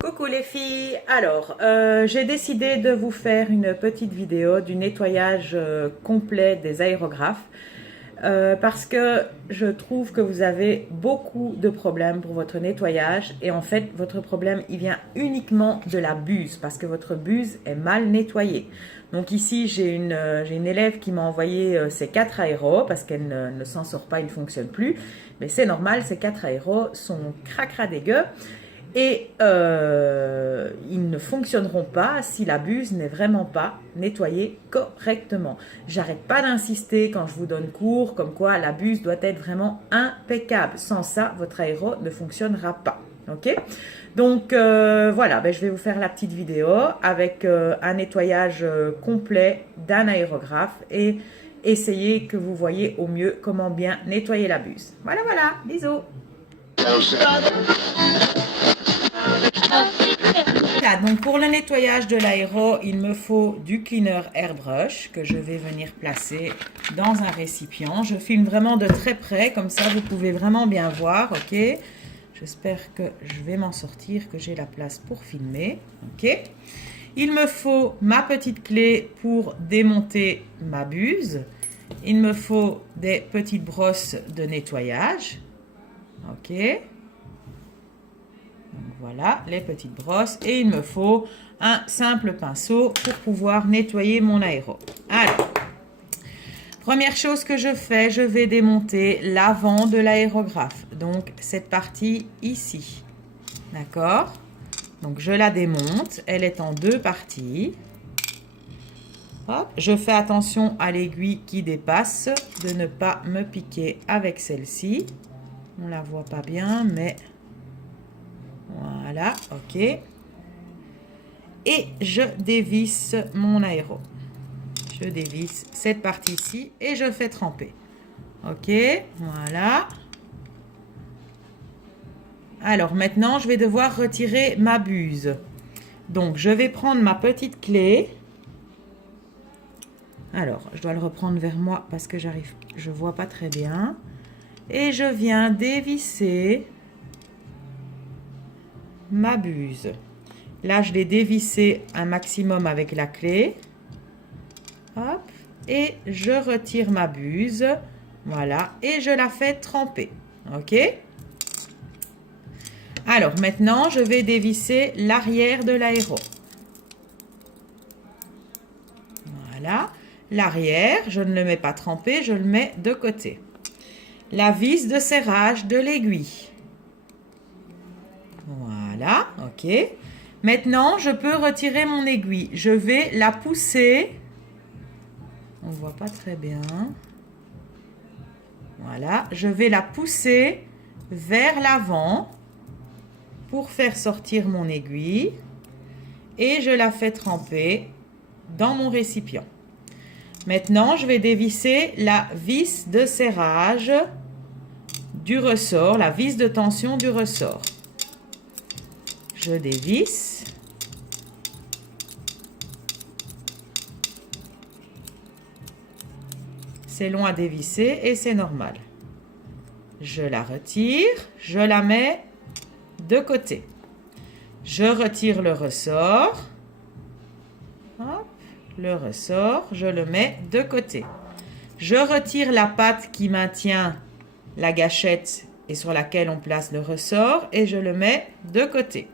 Coucou les filles, alors j'ai décidé de vous faire une petite vidéo du nettoyage complet des aérographes parce que je trouve que vous avez beaucoup de problèmes pour votre nettoyage et en fait votre problème il vient uniquement de la buse parce que votre buse est mal nettoyée. Donc ici j'ai une élève qui m'a envoyé ces 4 aéros parce qu'elle ne s'en sort pas, il ne fonctionne plus, mais c'est normal, ces 4 aéros sont cracra dégueu. Et ils ne fonctionneront pas si la buse n'est vraiment pas nettoyée correctement. J'arrête pas d'insister quand je vous donne cours, comme quoi la buse doit être vraiment impeccable. Sans ça, votre aéro ne fonctionnera pas. Ok? Donc voilà, je vais vous faire la petite vidéo avec un nettoyage complet d'un aérographe et essayer que vous voyez au mieux comment bien nettoyer la buse. Voilà, voilà, bisous! Voilà, donc pour le nettoyage de l'aéro, il me faut du cleaner airbrush que je vais venir placer dans un récipient. Je filme vraiment de très près, comme ça vous pouvez vraiment bien voir, ok? J'espère que je vais m'en sortir, que j'ai la place pour filmer, ok? Il me faut ma petite clé pour démonter ma buse. Il me faut des petites brosses de nettoyage, ok? Donc voilà, les petites brosses. Et il me faut un simple pinceau pour pouvoir nettoyer mon aéro. Alors, première chose que je fais, je vais démonter l'avant de l'aérographe. Donc, cette partie ici. D'accord? Donc, je la démonte. Elle est en 2 parties. Hop. Je fais attention à l'aiguille qui dépasse, de ne pas me piquer avec celle-ci. On ne la voit pas bien, mais... Voilà, ok. Et je dévisse mon aéro. Je dévisse cette partie-ci et je fais tremper. Ok, voilà. Alors maintenant, je vais devoir retirer ma buse. Donc, je vais prendre ma petite clé. Alors, je dois le reprendre vers moi parce que je ne vois pas très bien. Et je viens dévisser ma buse. Là, je l'ai dévissé un maximum avec la clé. Hop. Et je retire ma buse. Voilà. Et je la fais tremper. OK? Alors, maintenant, je vais dévisser l'arrière de l'aéro. Voilà. L'arrière, je ne le mets pas trempé, je le mets de côté. La vis de serrage de l'aiguille. Voilà. OK. Maintenant, je peux retirer mon aiguille. Je vais la pousser. On ne voit pas très bien. Voilà. Je vais la pousser vers l'avant pour faire sortir mon aiguille. Et je la fais tremper dans mon récipient. Maintenant, je vais dévisser la vis de serrage du ressort, la vis de tension du ressort. Je dévisse. C'est long à dévisser et c'est normal. Je la retire, je la mets de côté. Je retire le ressort. Hop, le ressort, je le mets de côté. Je retire la patte qui maintient la gâchette et sur laquelle on place le ressort et je le mets de côté.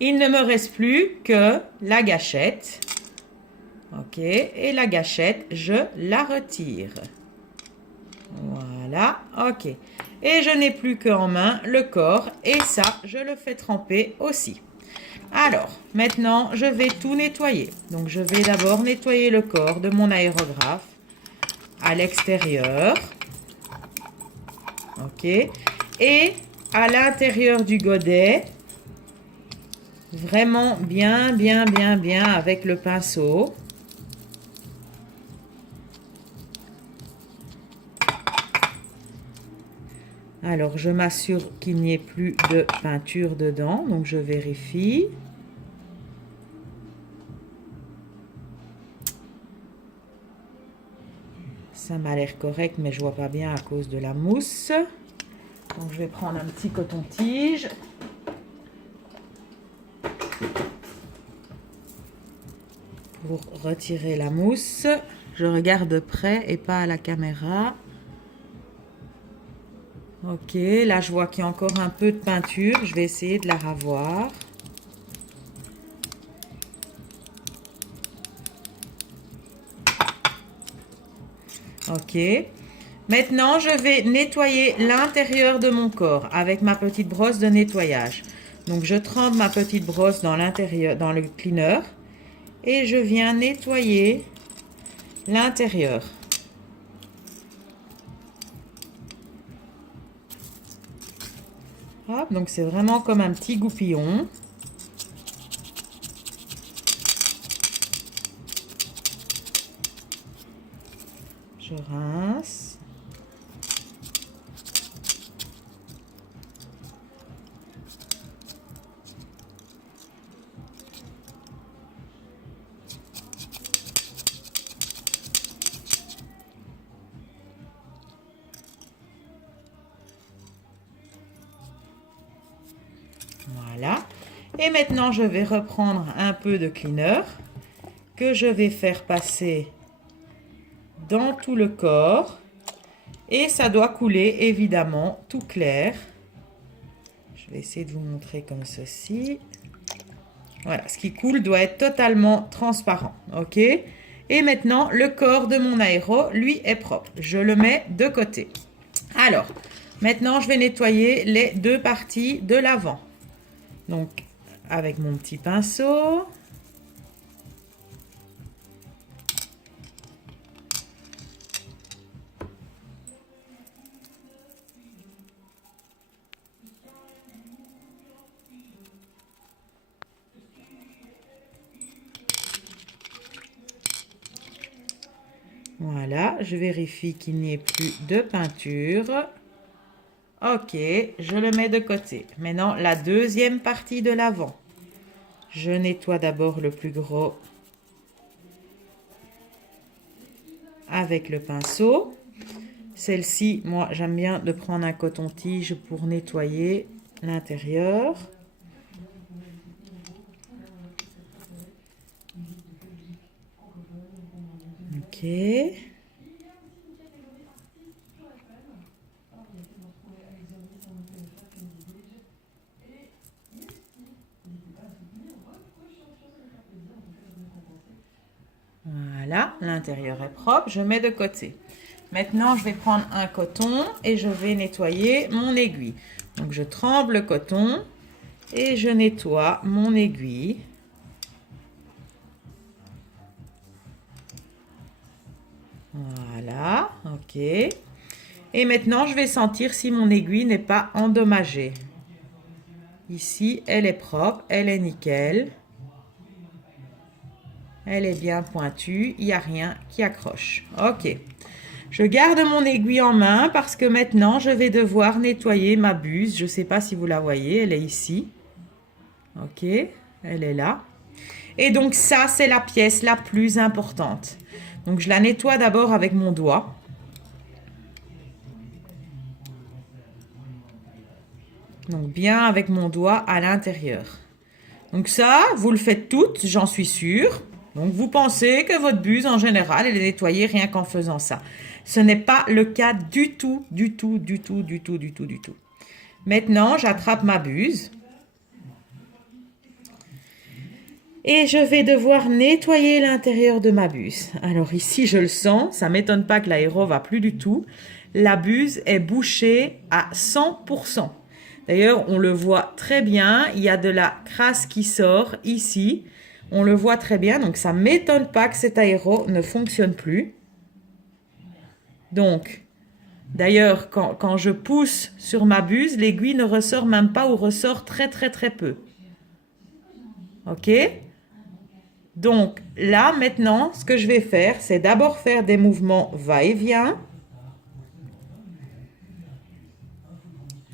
Il ne me reste plus que la gâchette. Ok, et la gâchette, je la retire. Voilà, ok. Et je n'ai plus qu'en main le corps et ça, je le fais tremper aussi. Alors, maintenant, je vais tout nettoyer. Donc, je vais d'abord nettoyer le corps de mon aérographe à l'extérieur. Ok. Et à l'intérieur du godet, vraiment bien avec le pinceau. Alors, je m'assure qu'il n'y ait plus de peinture dedans. Donc, je vérifie. Ça m'a l'air correct, mais je vois pas bien à cause de la mousse. Donc je vais prendre un petit coton-tige. Pour retirer la mousse. Je regarde de près et pas à la caméra. Ok, là je vois qu'il y a encore un peu de peinture. Je vais essayer de la ravoir. Ok. Maintenant, je vais nettoyer l'intérieur de mon corps avec ma petite brosse de nettoyage. Donc, je trempe ma petite brosse dans l'intérieur, dans le cleaner. Et je viens nettoyer l'intérieur. Hop, donc c'est vraiment comme un petit goupillon. Je rince. Voilà. Et maintenant, je vais reprendre un peu de cleaner que je vais faire passer dans tout le corps. Et ça doit couler, évidemment, tout clair. Je vais essayer de vous montrer comme ceci. Voilà, ce qui coule doit être totalement transparent. OK? Et maintenant, le corps de mon aéro, lui, est propre. Je le mets de côté. Alors, maintenant, je vais nettoyer les deux parties de l'avant. Donc, avec mon petit pinceau. Voilà, je vérifie qu'il n'y ait plus de peinture. Ok, je le mets de côté. Maintenant, la deuxième partie de l'avant. Je nettoie d'abord le plus gros avec le pinceau. Celle-ci, moi, j'aime bien de prendre un coton-tige pour nettoyer l'intérieur. Ok. Voilà, l'intérieur est propre, je mets de côté. Maintenant, je vais prendre un coton et je vais nettoyer mon aiguille. Donc, je trempe le coton et je nettoie mon aiguille. Voilà, ok. Et maintenant, je vais sentir si mon aiguille n'est pas endommagée. Ici, elle est propre, elle est nickel. Elle est bien pointue, il n'y a rien qui accroche. Ok. Je garde mon aiguille en main parce que maintenant, je vais devoir nettoyer ma buse. Je ne sais pas si vous la voyez, elle est ici. Ok, elle est là. Et donc ça, c'est la pièce la plus importante. Donc je la nettoie d'abord avec mon doigt. Donc bien avec mon doigt à l'intérieur. Donc ça, vous le faites toutes, j'en suis sûre. Donc vous pensez que votre buse, en général, elle est nettoyée rien qu'en faisant ça. Ce n'est pas le cas du tout, du tout, du tout, du tout, du tout, du tout. Maintenant, j'attrape ma buse. Et je vais devoir nettoyer l'intérieur de ma buse. Alors ici, je le sens, ça ne m'étonne pas que l'aéro va plus du tout. La buse est bouchée à 100%. D'ailleurs, on le voit très bien, il y a de la crasse qui sort ici. On le voit très bien, donc ça ne m'étonne pas que cet aéro ne fonctionne plus. Donc, d'ailleurs, quand je pousse sur ma buse, l'aiguille ne ressort même pas ou ressort très très très peu. Ok ? Donc là, maintenant, ce que je vais faire, c'est d'abord faire des mouvements va-et-vient.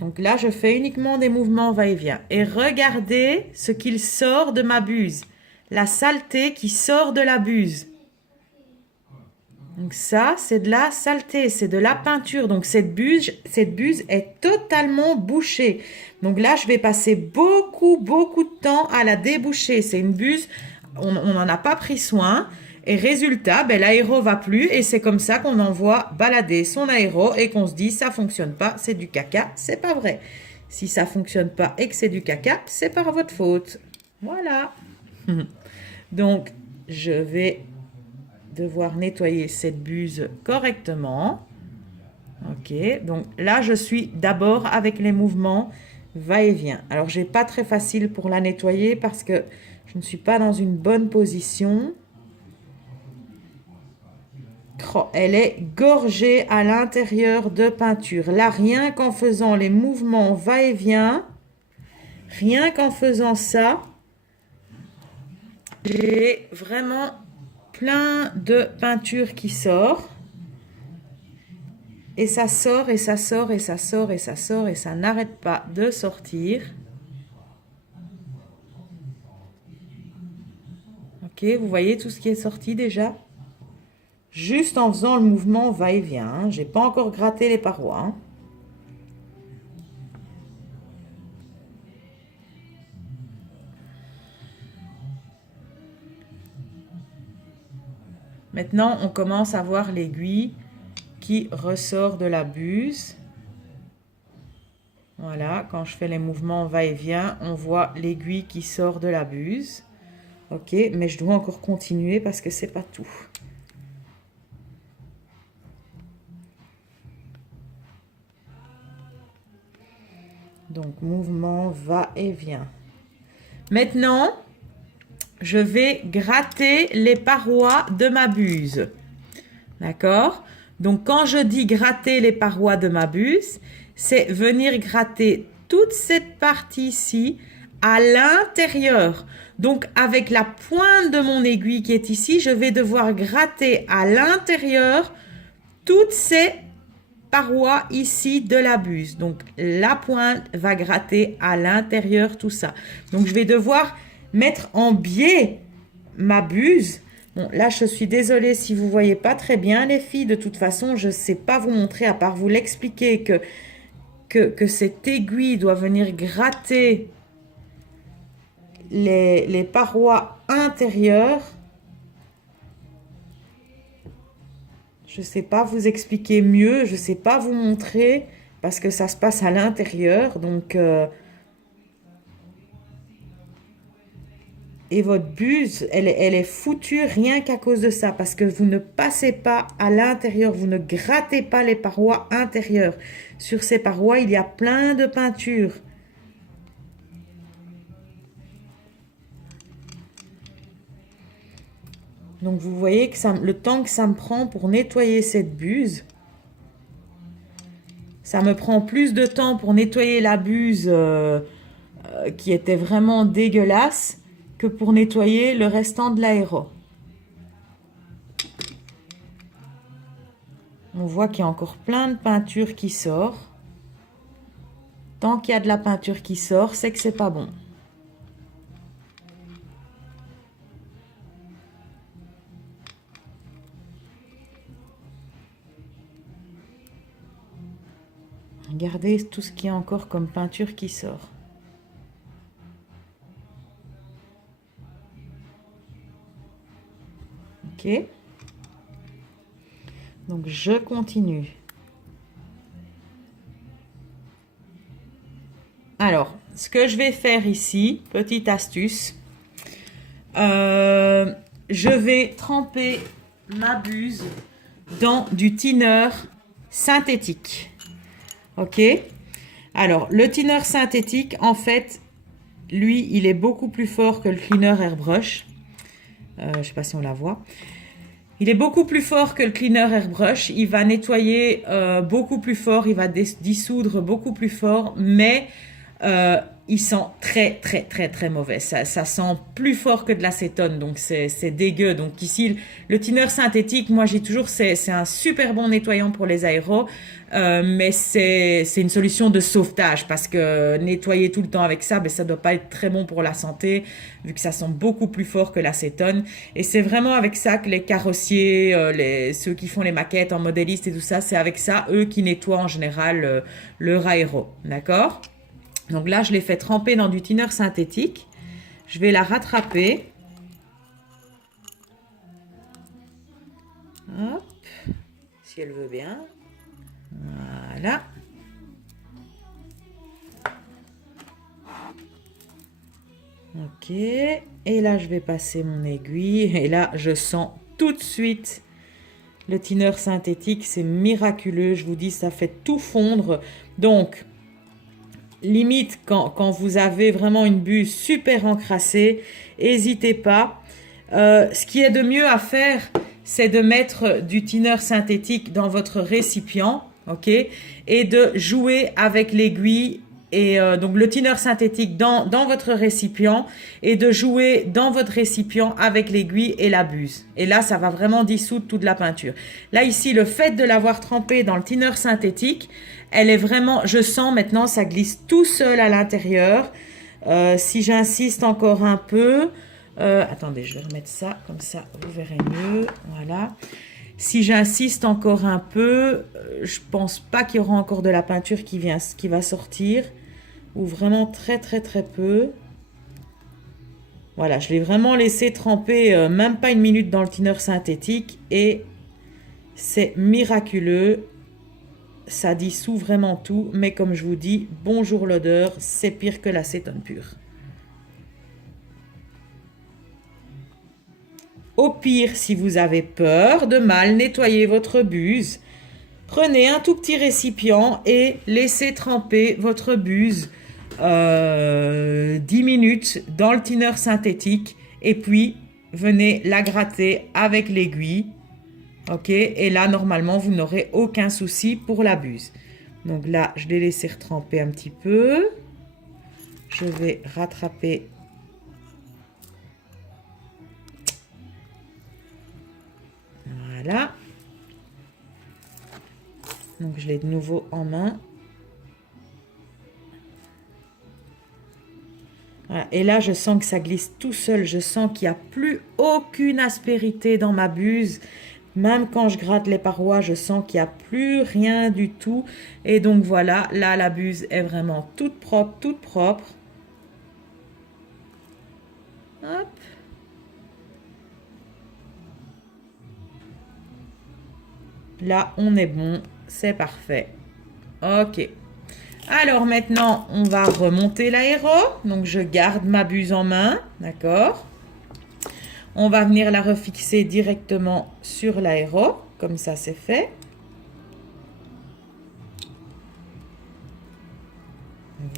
Donc là, je fais uniquement des mouvements va-et-vient. Et regardez ce qu'il sort de ma buse. La saleté qui sort de la buse. Donc ça, c'est de la saleté, c'est de la peinture. Donc cette buse est totalement bouchée. Donc là, je vais passer beaucoup de temps à la déboucher. C'est une buse, on n'en a pas pris soin. Et résultat, ben, l'aéro va plus et c'est comme ça qu'on envoie balader son aéro et qu'on se dit ça fonctionne pas, c'est du caca. C'est pas vrai. Si ça fonctionne pas et que c'est du caca, c'est par votre faute. Voilà. Donc, je vais devoir nettoyer cette buse correctement. Ok, donc là, je suis d'abord avec les mouvements va-et-vient. Alors, j'ai pas très facile pour la nettoyer parce que je ne suis pas dans une bonne position. Elle est gorgée à l'intérieur de peinture. Là, rien qu'en faisant les mouvements va-et-vient, rien qu'en faisant ça, j'ai vraiment plein de peinture qui sort. Et ça sort, et ça sort, et ça sort, et ça sort, et ça n'arrête pas de sortir. Ok, vous voyez tout ce qui est sorti déjà? Juste en faisant le mouvement va-et-vient. Hein. J'ai pas encore gratté les parois. Hein. Maintenant, on commence à voir l'aiguille qui ressort de la buse. Voilà, quand je fais les mouvements va-et-vient, on voit l'aiguille qui sort de la buse. Ok, mais je dois encore continuer parce que c'est pas tout. Donc, mouvement va-et-vient. Maintenant, je vais gratter les parois de ma buse. D'accord? Donc, quand je dis gratter les parois de ma buse, c'est venir gratter toute cette partie-ci à l'intérieur. Donc, avec la pointe de mon aiguille qui est ici, je vais devoir gratter à l'intérieur toutes ces parois ici de la buse. Donc, la pointe va gratter à l'intérieur tout ça. Donc, je vais devoir mettre en biais ma buse. Bon, là, je suis désolée si vous ne voyez pas très bien, les filles. De toute façon, je ne sais pas vous montrer, à part vous l'expliquer, que cette aiguille doit venir gratter les parois intérieures. Je ne sais pas vous expliquer mieux, je ne sais pas vous montrer, parce que ça se passe à l'intérieur. Donc, et votre buse, elle est foutue rien qu'à cause de ça, parce que vous ne passez pas à l'intérieur, vous ne grattez pas les parois intérieures. Sur ces parois, il y a plein de peinture. Donc, vous voyez que le temps que ça me prend pour nettoyer cette buse, ça me prend plus de temps pour nettoyer la buse qui était vraiment dégueulasse que pour nettoyer le restant de l'aéro. On voit qu'il y a encore plein de peinture qui sort. Tant qu'il y a de la peinture qui sort, c'est que c'est pas bon. Regardez tout ce qu'il y a encore comme peinture qui sort. Ok. Donc, je continue. Alors, ce que je vais faire ici, petite astuce, je vais tremper ma buse dans du thinner synthétique. Ok? Alors, le thinner synthétique, en fait, lui, il est beaucoup plus fort que le cleaner airbrush. Je ne sais pas si on la voit. Il est beaucoup plus fort que le cleaner airbrush. Il va nettoyer beaucoup plus fort. Il va dissoudre beaucoup plus fort. Mais il sent très mauvais. Ça sent plus fort que de l'acétone, donc c'est dégueu. Donc ici, le thinner synthétique, moi j'ai toujours, c'est un super bon nettoyant pour les aéros, mais c'est une solution de sauvetage parce que nettoyer tout le temps avec ça, ben, ça doit pas être très bon pour la santé, vu que ça sent beaucoup plus fort que l'acétone. Et c'est vraiment avec ça que les carrossiers, ceux qui font les maquettes en modéliste et tout ça, c'est avec ça, eux, qui nettoient en général leur aéro. D'accord ? Donc là, je l'ai fait tremper dans du thinner synthétique. Je vais la rattraper. Hop, si elle veut bien. Voilà. Ok. Et là, je vais passer mon aiguille. Et là, je sens tout de suite le thinner synthétique. C'est miraculeux. Je vous dis, ça fait tout fondre. Donc, limite, quand vous avez vraiment une buse super encrassée, n'hésitez pas. Ce qui est de mieux à faire, c'est de mettre du thinner synthétique dans votre récipient, ok, et de jouer avec l'aiguille et donc le thinner synthétique dans votre récipient et de jouer dans votre récipient avec l'aiguille et la buse. Et là, ça va vraiment dissoudre toute la peinture. Là, ici, le fait de l'avoir trempé dans le thinner synthétique, elle est vraiment, je sens maintenant, ça glisse tout seul à l'intérieur. Si j'insiste encore un peu, attendez, je vais remettre ça, comme ça, vous verrez mieux. Voilà. Si j'insiste encore un peu, je pense pas qu'il y aura encore de la peinture qui va sortir, ou vraiment très peu. Voilà, je l'ai vraiment laissé tremper même pas une minute dans le thinner synthétique et c'est miraculeux. Ça dissout vraiment tout, mais comme je vous dis, bonjour l'odeur, c'est pire que l'acétone pur. Au pire, si vous avez peur de mal nettoyer votre buse, prenez un tout petit récipient et laissez tremper votre buse 10 minutes dans le thinner synthétique et puis venez la gratter avec l'aiguille. Ok, et là, normalement, vous n'aurez aucun souci pour la buse. Donc là, je l'ai laissé retremper un petit peu. Je vais rattraper. Voilà. Donc, je l'ai de nouveau en main. Voilà. Et là, je sens que ça glisse tout seul. Je sens qu'il n'y a plus aucune aspérité dans ma buse. Même quand je gratte les parois, je sens qu'il n'y a plus rien du tout. Et donc voilà, là, la buse est vraiment toute propre, toute propre. Hop. Là, on est bon. C'est parfait. Ok. Alors maintenant, on va remonter l'aéro. Donc, je garde ma buse en main. D'accord. On va venir la refixer directement sur l'aéro. Comme ça, c'est fait.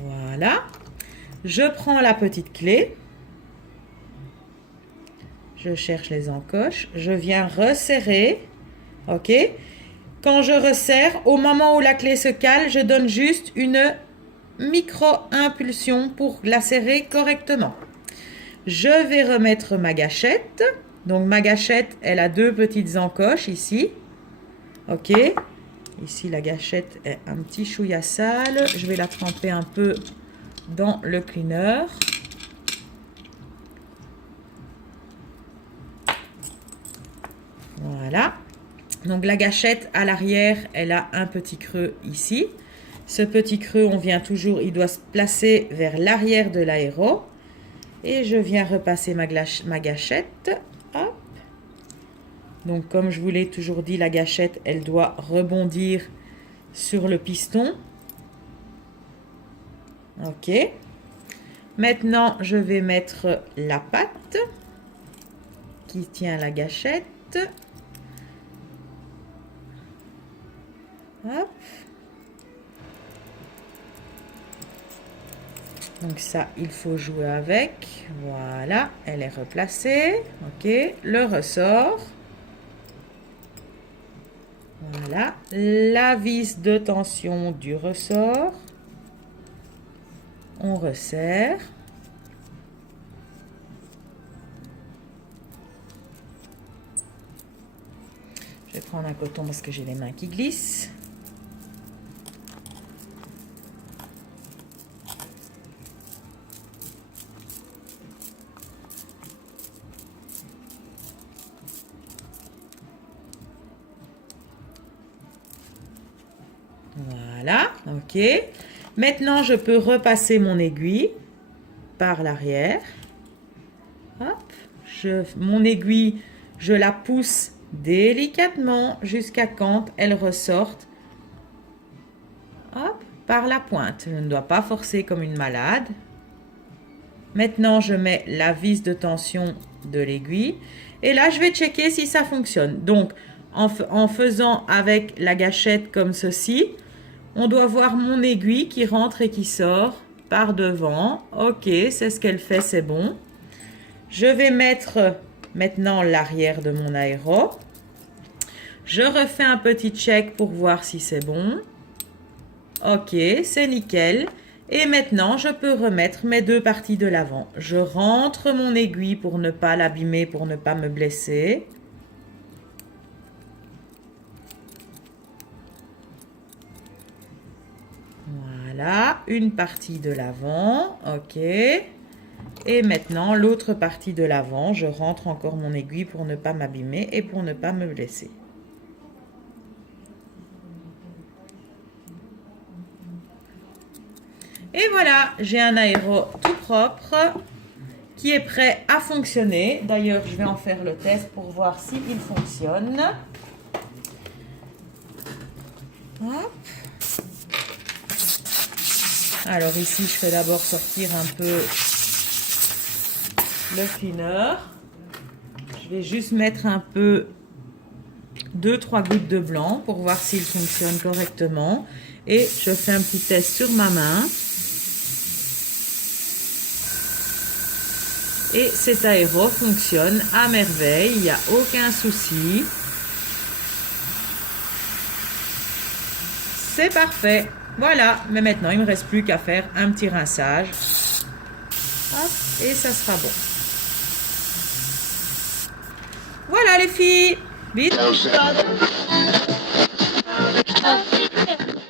Voilà. Je prends la petite clé. Je cherche les encoches. Je viens resserrer. OK. Quand je resserre, au moment où la clé se cale, je donne juste une micro-impulsion pour la serrer correctement. Je vais remettre ma gâchette. Donc ma gâchette, elle a deux petites encoches ici. OK. Ici, la gâchette est un petit chouïa sale. Je vais la tremper un peu dans le cleaner. Voilà. Donc la gâchette à l'arrière, elle a un petit creux ici. Ce petit creux, on vient toujours, il doit se placer vers l'arrière de l'aéro. Et je viens repasser ma gâchette. Hop. Donc comme je vous l'ai toujours dit, la gâchette, elle doit rebondir sur le piston. Ok. Maintenant, je vais mettre la patte qui tient la gâchette. Hop. Donc ça, il faut jouer avec. Voilà, elle est replacée. Ok, le ressort. Voilà, la vis de tension du ressort. On resserre. Je vais prendre un coton parce que j'ai les mains qui glissent. Voilà, ok. Maintenant, je peux repasser mon aiguille par l'arrière. Hop, mon aiguille, je la pousse délicatement jusqu'à quand elle ressorte. Hop, par la pointe. Je ne dois pas forcer comme une malade. Maintenant, je mets la vis de tension de l'aiguille. Et là, je vais checker si ça fonctionne. Donc, en faisant avec la gâchette comme ceci, on doit voir mon aiguille qui rentre et qui sort par devant. Ok, c'est ce qu'elle fait, c'est bon. Je vais mettre maintenant l'arrière de mon aéro. Je refais un petit check pour voir si c'est bon. Ok, c'est nickel. Et maintenant, je peux remettre mes deux parties de l'avant. Je rentre mon aiguille pour ne pas l'abîmer, pour ne pas me blesser. Voilà, une partie de l'avant, ok. Et maintenant, l'autre partie de l'avant, je rentre encore mon aiguille pour ne pas m'abîmer et pour ne pas me blesser. Et voilà, j'ai un aéro tout propre qui est prêt à fonctionner. D'ailleurs, je vais en faire le test pour voir s'il fonctionne. Hop. Alors ici, je fais d'abord sortir un peu le cleaner. Je vais juste mettre un peu 2-3 gouttes de blanc pour voir s'il fonctionne correctement. Et je fais un petit test sur ma main. Et cet aéro fonctionne à merveille, il n'y a aucun souci. C'est parfait. Voilà, mais maintenant il ne me reste plus qu'à faire un petit rinçage. Hop, et ça sera bon. Voilà les filles. Vite.